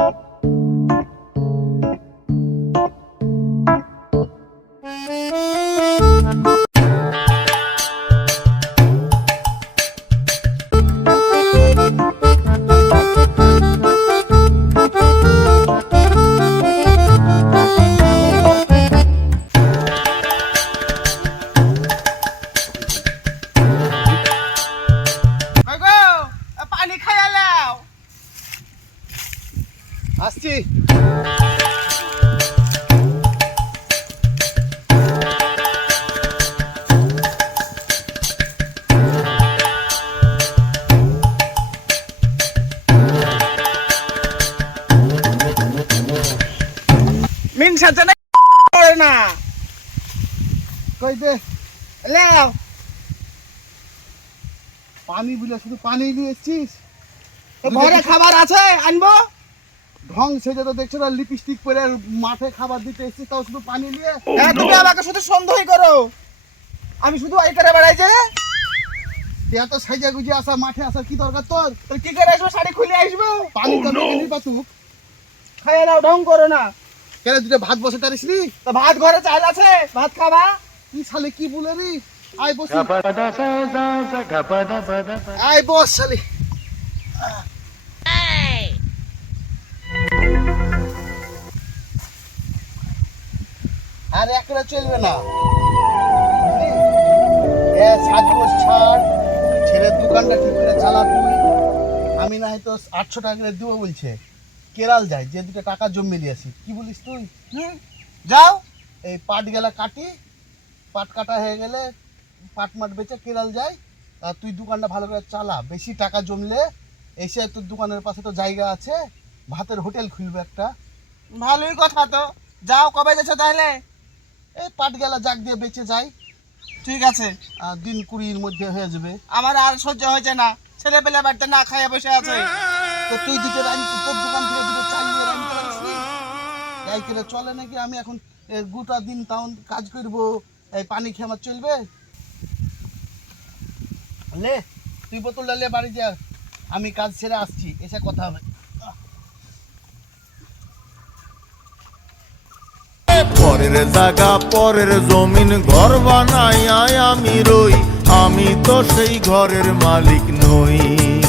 Thank you. আসছি। মিন সাথে না করে না। কই দে। লাও পানি বুলে শুধু পানি নিয়ে এসছিস? ঘরে খাবার আছে? আনব? ঢং সেজে তো দেখছ না লিপস্টিক পরে মাঠে খাবার দিতে এসছিস তাও শুধু পানি নিয়ে। হ্যাঁ তুমি আমাকে শুধু সন্দেহই করো। আমি শুধু এই করে বেড়াই যে। এত সাইজা গুজে আসা মাঠে আসা কি দরকার তোর? তো কি করে আসব শাড়ি খুলে আসব? পানি তো মেখে নিবা তুই খাইয়া নাও ঢং করো না। কেন দুটো ভাত বসে তারিস নি? তো ভাত ঘরে চাল আছে ভাত খাবা। কি শালে কি বলে রি? আয় বস। আয় বস শালি। একলা চলবে না? এ সাজগোজ ছাড় ছেলের দোকানটা ঠিক করে চালা তুই আমি না হয়তো আটশো টাকা করে দেবো বলছে। কেরাল যাই যে দুটো টাকা দিয়ে আসি। কি বলিস তুই? হুম, যাও এই পাট গেলা কাটি পাট কাটা হয়ে গেলে পাট মাট বেচে কেরাল যাই। আর তুই দোকানটা ভালো করে চালা। বেশি টাকা জমলে এসে তোর দোকানের পাশে তো জায়গা আছে। ভাতের হোটেল খুলবে একটা। ভালোই কথা তো। যাও কবে যাচ্ছ তাহলে? এই পাট গেলা জাগ দিয়ে বেঁচে যাই ঠিক আছে দিন কুড়ির মধ্যে হয়ে যাবে। আমার আর সহ্য হয়েছে না। ছেলে পেলে বাড়িতে না খাইয়া বসে আছে। তো তুই দুটো রান? এই করে চলে নাকি? আমি এখন গোটা দিন তাও কাজ করব। এই পানি খেয়ে চলবে? লে, তুই বোতলটা লে বাড়ি যা। আমি কাজ ছেড়ে আসছি। এসে কথা হবে। পরের জাগা পরের জমিন ঘর বানাই আমি রই। আমি তো সেই ঘরের মালিক নই।